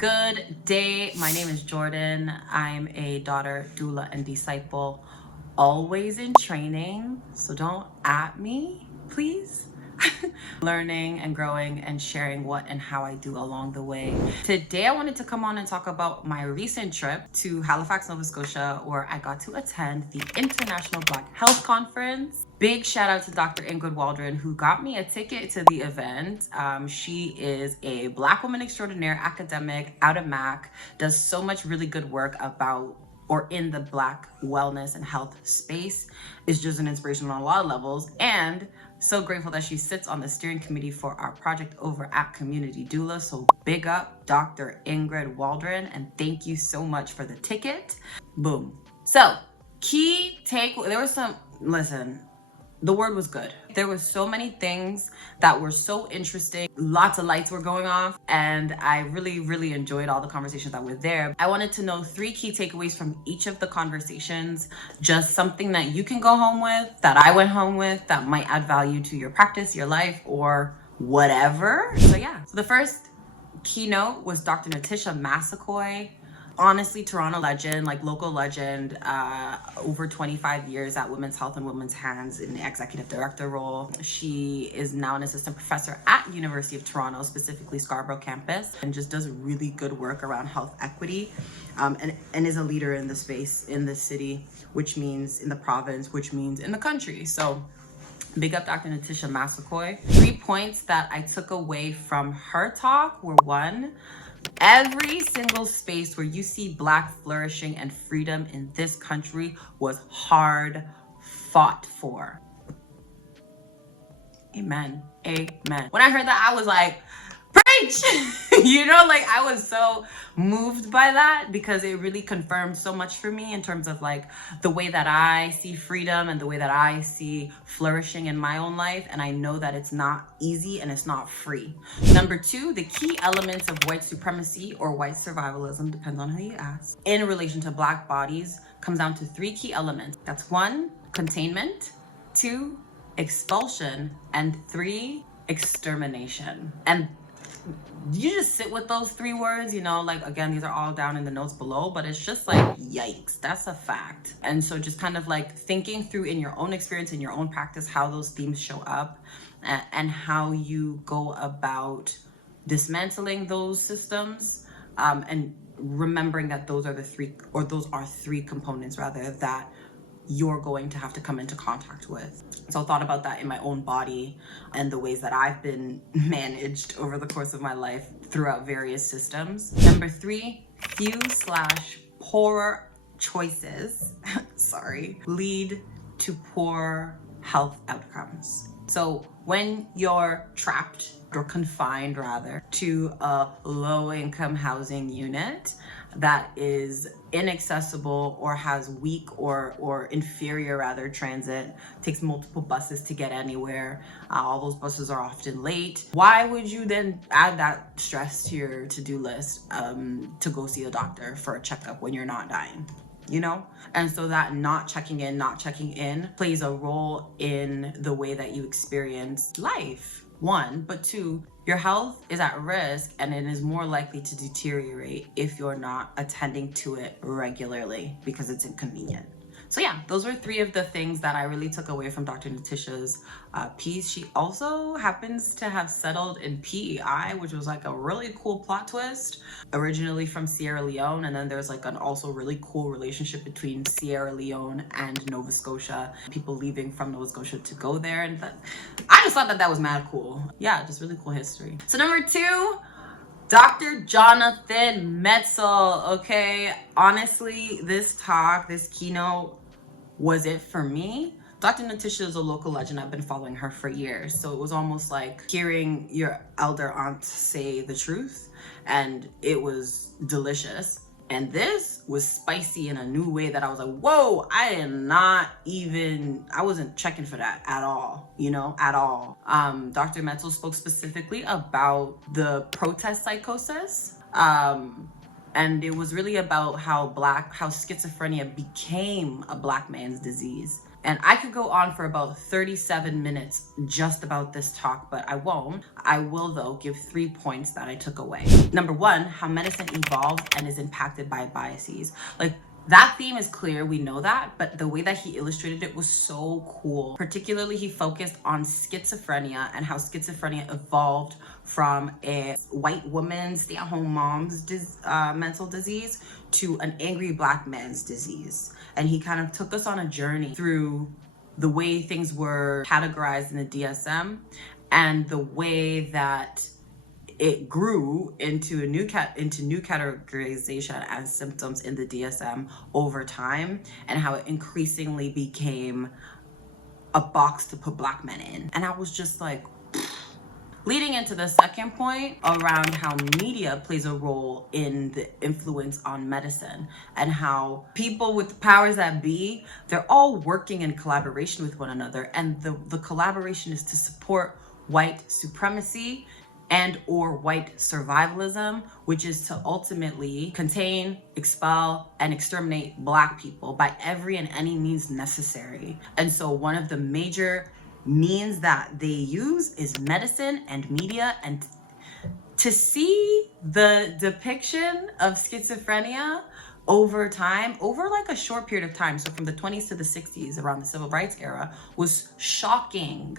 Good day. My name is Jordan. I'm a daughter, doula, and disciple, always in training. So don't at me, please. Learning and growing and sharing what and how I do along the way. Today, I wanted to come on and talk about my recent trip to Halifax, Nova Scotia, where I got to attend the International Black Health Conference. Big shout out to Dr. Ingrid Waldron, who got me a ticket to the event. She is a Black woman extraordinaire, academic, out of MAC, does so much really good work about or in the Black wellness and health space, is just an inspiration on a lot of levels, and so grateful that she sits on the steering committee for our project over at CommUNITY Doulas. So big up Dr. Ingrid Waldron, and thank you so much for the ticket. Boom. So key take, listen, the word was good. There were so many things that were so interesting. Lots of lights were going off, and I really enjoyed all the conversations that were there. I wanted to know 3 key takeaways from each of the conversations, just something that you can go home with, that I went home with, that might add value to your practice, your life, or whatever. So yeah, so the first keynote was Dr. Natisha Massaquoi. Honestly, Toronto legend, like local legend, over 25 years at Women's Health and Women's Hands in the executive director role. She is now an assistant professor at University of Toronto, specifically Scarborough campus, and just does really good work around health equity, and is a leader in the space in the city, which means in the province, which means in the country. So big up Dr. Natisha Massaquoi. 3 points that I took away from her talk were: 1, every single space where you see Black flourishing and freedom in this country was hard fought for. Amen. Amen. When I heard that, I was like, preach! You know, like I was so moved by that, because it really confirmed so much for me in terms of like the way that I see freedom and the way that I see flourishing in my own life. And I know that it's not easy and it's not free. Number 2, the key elements of white supremacy or white survivalism, depends on who you ask, in relation to Black bodies comes down to 3 key elements. That's 1, containment; 2, expulsion; and 3, extermination. And you just sit with those 3 words, you know, like, again, these are all down in the notes below, but it's just like, yikes, that's a fact. And so just kind of like thinking through in your own experience, in your own practice, how those themes show up, and how you go about dismantling those systems, and remembering that those are 3 components rather that you're going to have to come into contact with. So I thought about that in my own body and the ways that I've been managed over the course of my life throughout various systems. Number 3, few/poor choices, lead to poor health outcomes. So when you're trapped or confined rather to a low-income housing unit that is inaccessible or has weak or inferior rather transit, takes multiple buses to get anywhere, all those buses are often late, why would you then add that stress to your to-do list to go see a doctor for a checkup when you're not dying? You know? And so that not checking in plays a role in the way that you experience life, 1, but 2, your health is at risk and it is more likely to deteriorate if you're not attending to it regularly because it's inconvenient. So yeah, those were 3 of the things that I really took away from Dr. Natisha's piece. She also happens to have settled in PEI, which was like a really cool plot twist, originally from Sierra Leone. And then there's like an also really cool relationship between Sierra Leone and Nova Scotia, people leaving from Nova Scotia to go there. And I just thought that was mad cool. Yeah, just really cool history. So number 2, Dr. Jonathan Metzel. Okay, honestly, this keynote was it for me. Dr. Natisha is a local legend. I've been following her for years. So it was almost like hearing your elder aunt say the truth, and it was delicious. And this was spicy in a new way that I was like, whoa, I wasn't checking for that at all, at all. Dr. Metzel spoke specifically about the protest psychosis. And it was really about how schizophrenia became a Black man's disease. And I could go on for about 37 minutes just about this talk, but I won't. I will, though, give 3 points that I took away. Number one, how medicine evolved and is impacted by biases. Like, that theme is clear, we know that, but the way that he illustrated it was so cool. Particularly, he focused on schizophrenia and how schizophrenia evolved from a white woman, stay-at-home mom's mental disease to an angry Black man's disease. And he kind of took us on a journey through the way things were categorized in the DSM and the way that it grew into new categorization as symptoms in the DSM over time, and how it increasingly became a box to put Black men in. And I was just like, leading into the second point around how media plays a role in the influence on medicine, and how people with the powers that be, they're all working in collaboration with one another, and the collaboration is to support white supremacy and or white survivalism, which is to ultimately contain, expel, and exterminate Black people by every and any means necessary. And so one of the major means that they use is medicine and media. And to see the depiction of schizophrenia over time, over like a short period of time, so from the 20s to the 60s, around the civil rights era, was shocking.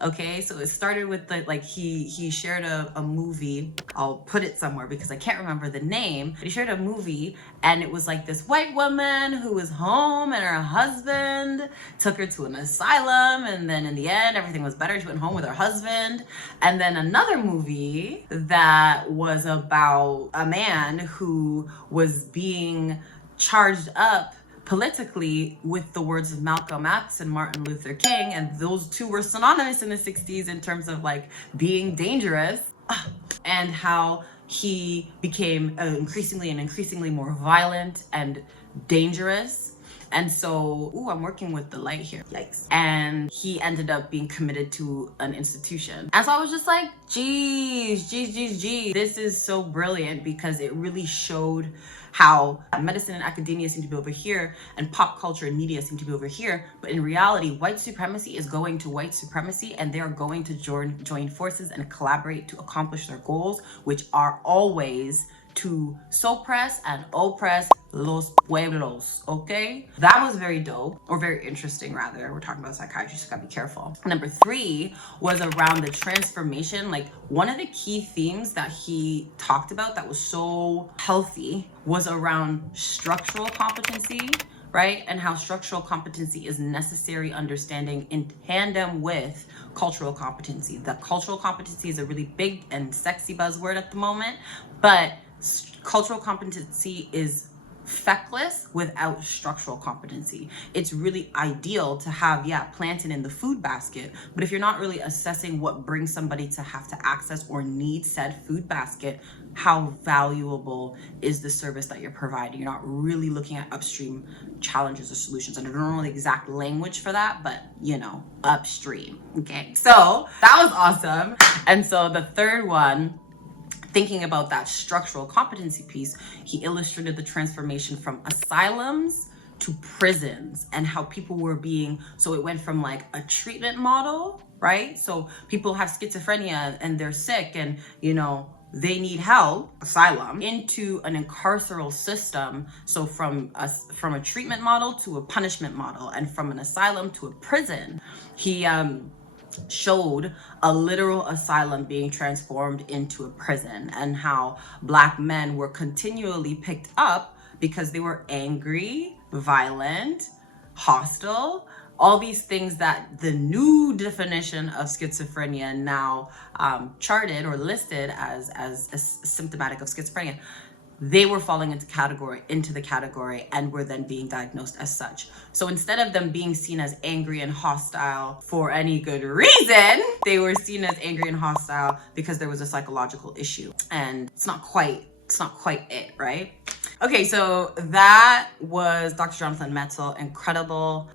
Okay, so it started with the, like, he shared a movie. I'll put it somewhere because I can't remember the name, but he shared a movie, and it was like this white woman who was home and her husband took her to an asylum, and then in the end everything was better. She went home with her husband. And then another movie that was about a man who was being charged up politically with the words of Malcolm X and Martin Luther King, and those two were synonymous in the 60s in terms of like being dangerous, and how he became increasingly more violent and dangerous. And so, I'm working with the light here, yikes. And he ended up being committed to an institution. And so I was just like, geez, this is so brilliant, because it really showed how medicine and academia seem to be over here and pop culture and media seem to be over here. But in reality, white supremacy is going to white supremacy, and they are going to join forces and collaborate to accomplish their goals, which are always to suppress and oppress los pueblos, okay? That was very dope, or very interesting rather. We're talking about psychiatry, so gotta be careful. Number 3 was around the transformation. Like, one of the key themes that he talked about that was so healthy was around structural competency, right? And how structural competency is necessary understanding in tandem with cultural competency. The cultural competency is a really big and sexy buzzword at the moment, but cultural competency is feckless without structural competency. It's really ideal to have, plantain in the food basket, but if you're not really assessing what brings somebody to have to access or need said food basket, how valuable is the service that you're providing? You're not really looking at upstream challenges or solutions. And I don't know the exact language for that, but upstream. Okay, so that was awesome. And so the third one, thinking about that structural competency piece, he illustrated the transformation from asylums to prisons, and how people were being, so it went from like a treatment model, right? So people have schizophrenia and they're sick and, they need help, asylum, into an incarceral system. So from a treatment model to a punishment model, and from an asylum to a prison. He showed a literal asylum being transformed into a prison, and how Black men were continually picked up because they were angry, violent, hostile, all these things that the new definition of schizophrenia now charted or listed as symptomatic of schizophrenia. They were falling into the category and were then being diagnosed as such. So instead of them being seen as angry and hostile for any good reason, they were seen as angry and hostile because there was a psychological issue. And it's not quite it, right? Okay, so that was Dr. Jonathan Metzel. Incredible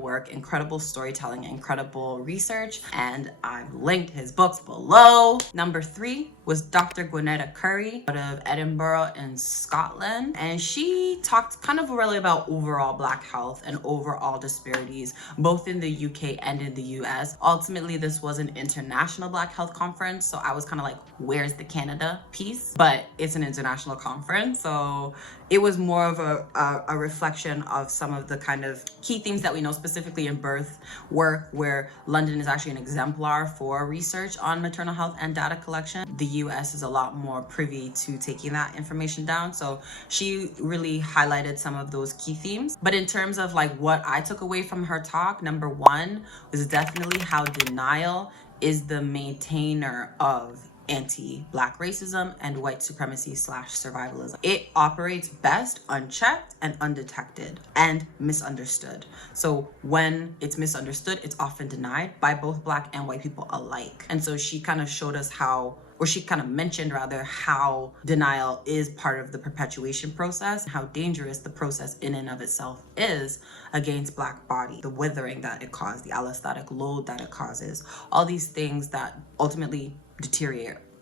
work, incredible storytelling, incredible research, and I've linked his books below. Number 3 was Dr. Gwinnetta Curry out of Edinburgh in Scotland, and she talked kind of really about overall Black health and overall disparities, both in the UK and in the US. Ultimately, this was an international Black health conference, so I was kind of like, where's the Canada piece? But it's an international conference, so it was more of a reflection of some of the kind of key themes that we know, specifically in birth work, where London is actually an exemplar for research on maternal health and data collection. The US is a lot more privy to taking that information down, so she really highlighted some of those key themes. But in terms of like what I took away from her talk, number 1 was definitely how denial is the maintainer of anti-Black racism and white supremacy / survivalism. It operates best unchecked and undetected and misunderstood. So when it's misunderstood, it's often denied by both Black and white people alike. And so she kind of showed us how, or she kind of mentioned rather, how denial is part of the perpetuation process, how dangerous the process in and of itself is against Black body, the withering that it causes, the allostatic load that it causes, all these things that ultimately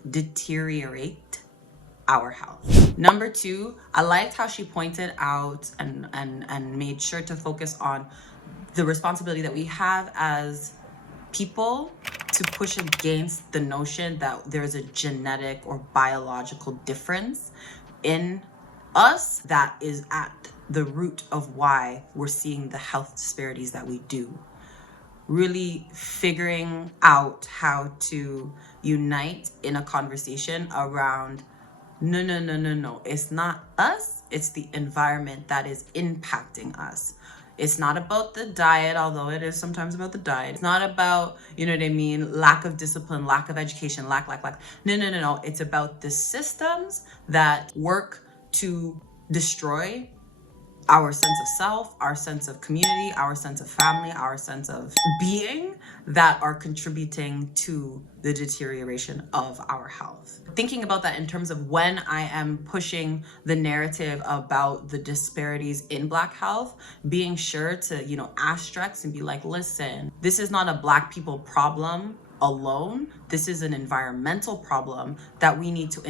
deteriorate our health. Number 2, I liked how she pointed out and made sure to focus on the responsibility that we have as people to push against the notion that there's a genetic or biological difference in us that is at the root of why we're seeing the health disparities that we do. Really figuring out how to unite in a conversation around no, it's not us, it's the environment that is impacting us. It's not about the diet, although it is sometimes about the diet. It's not about, you know what I mean, lack of discipline, lack of education, lack. No. It's about the systems that work to destroy our sense of self, our sense of community, our sense of family, our sense of being, that are contributing to the deterioration of our health. Thinking about that in terms of when I am pushing the narrative about the disparities in Black health, being sure to, asterisk and be like, listen, this is not a Black people problem alone. This is an environmental problem that we need to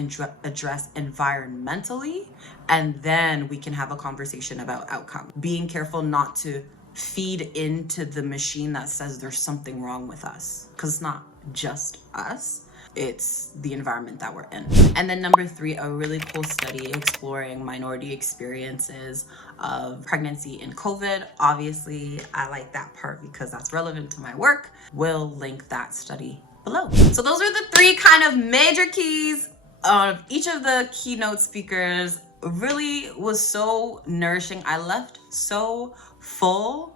address environmentally, and then we can have a conversation about outcome. Being careful not to feed into the machine that says there's something wrong with us, because it's not just us. It's the environment that we're in. And then number 3, a really cool study exploring minority experiences of pregnancy in COVID. Obviously, I like that part because that's relevant to my work. We'll link that study below. So those are the 3 kind of major keys of each of the keynote speakers. Really was so nourishing. I left so full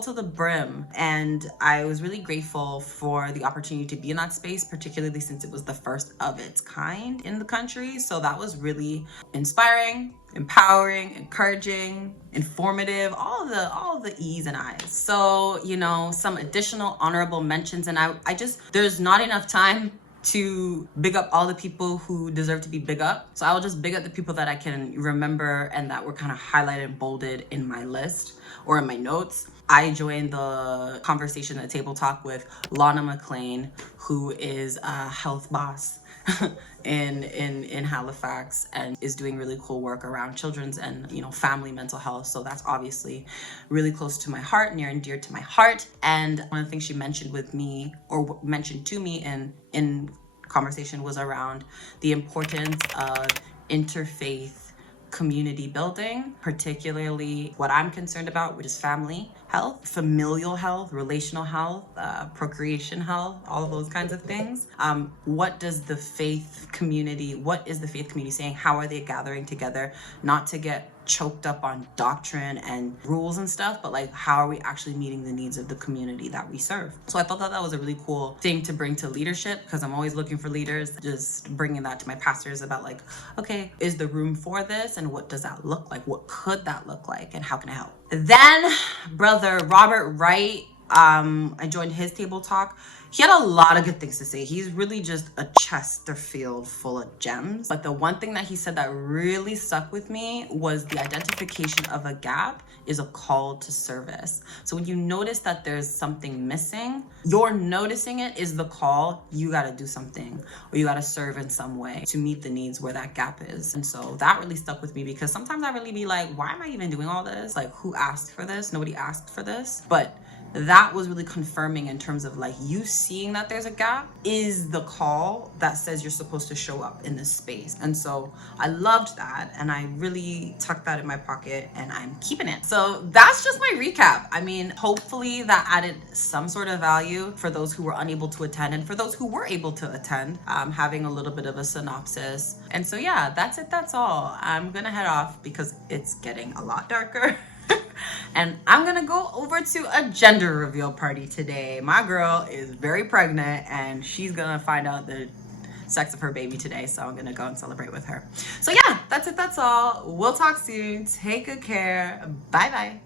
to the brim, and I was really grateful for the opportunity to be in that space, particularly since it was the first of its kind in the country. So that was really inspiring, empowering, encouraging, informative, all the E's and I's. So, some additional honorable mentions, and I just, there's not enough time to big up all the people who deserve to be big up. So I will just big up the people that I can remember and that were kind of highlighted and bolded in my list or in my notes. I joined the conversation at Table Talk with Lana McLean, who is a health boss in Halifax and is doing really cool work around children's and family mental health. So that's obviously really close to my heart, near and dear to my heart. And one of the things she mentioned with me, or mentioned to me in conversation, was around the importance of interfaith community building, particularly what I'm concerned about, which is family health, familial health, relational health, procreation health, all of those kinds of things. What is the faith community saying? How are they gathering together? Not to get choked up on doctrine and rules and stuff, but like, how are we actually meeting the needs of the community that we serve? So I thought that was a really cool thing to bring to leadership, because I'm always looking for leaders. Just bringing that to my pastors about like, okay, is the room for this, and what does that look like? What could that look like, and how can I help? Then brother Robert Wright, I joined his Table Talk. He had a lot of good things to say. He's really just a Chesterfield full of gems. But the one thing that he said that really stuck with me was the identification of a gap is a call to service. So when you notice that there's something missing, your noticing it is the call. You got to do something, or you got to serve in some way to meet the needs where that gap is. And so that really stuck with me, because sometimes I really be like, why am I even doing all this? Like, who asked for this? Nobody asked for this. But that was really confirming in terms of like, you seeing that there's a gap is the call that says you're supposed to show up in this space. And so I loved that, and I really tucked that in my pocket, and I'm keeping it. So that's just my recap. I mean, hopefully that added some sort of value for those who were unable to attend, and for those who were able to attend, having a little bit of a synopsis. And so yeah, that's it. That's all. I'm gonna head off because it's getting a lot darker. And I'm gonna go over to a gender reveal party today. My girl is very pregnant, and she's gonna find out the sex of her baby today. So I'm gonna go and celebrate with her. So yeah, that's it. That's all. We'll talk soon. Take good care. Bye bye.